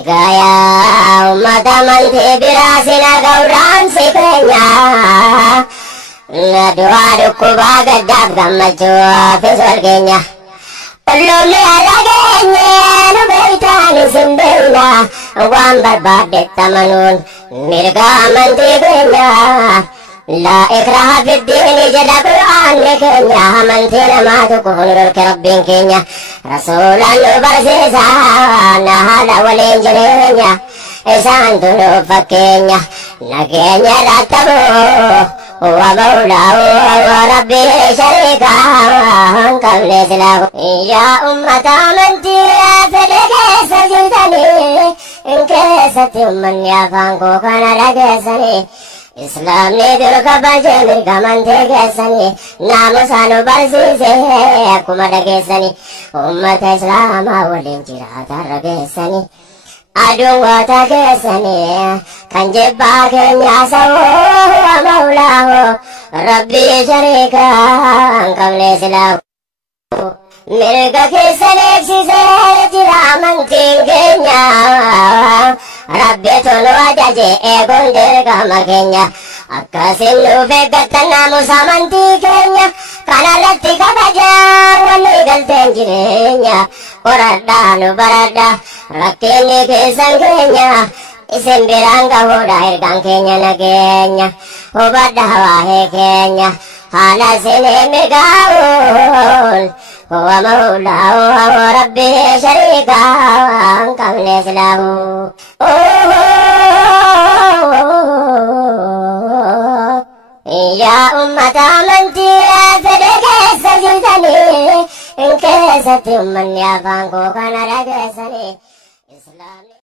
Gaya ummata amantii biraa sina gawraan si keenya du'aa dhukkubaa gaddaaf gammachuu fi solkeenya Ulloomni har'a geenye nu beektaan isin beekna waan barbaaddetti amanuun mirga amantii keenya laa ikraaha fiddiini jedha qur'aanni keenya amantii namaa tokko nu dhorke rabbiin keenya rasuulaan nu barsiisa na haala waliin jireenya isaantu nuuf fakkeenya nageenya irrattabuu ومولاه وربي شريكا قبل سلاه يا أمة أمنتي يا فلك سجدني إن كيست من يفانكو كان رجسني إسلام ندرك بجمر كمن تجسني ناموسانو برسيسي كما رجسني أمة إسلام أولين جرات رجسني Aduh tagesani kan jebak nyasahu wa maulahu Rabbi syarika qabla silahu Mirga kesane sise jiraman tingginya Rabbi tolu ajaje egondir kamakenya Akasin nubegatan namu samanti kenya Kana lati kabajar wanigal tenjirenya Korada nu barada Rakini kesan kenya Isin biranga hoda irgang kenya na kenya Hubada wahe kenya Hala sini megaul Huwa maulahu wa rabbi syarika Kamle silahu Ya ummata amanti ya sedeke sajidani In kesati man ya fangko kana ragesani Islam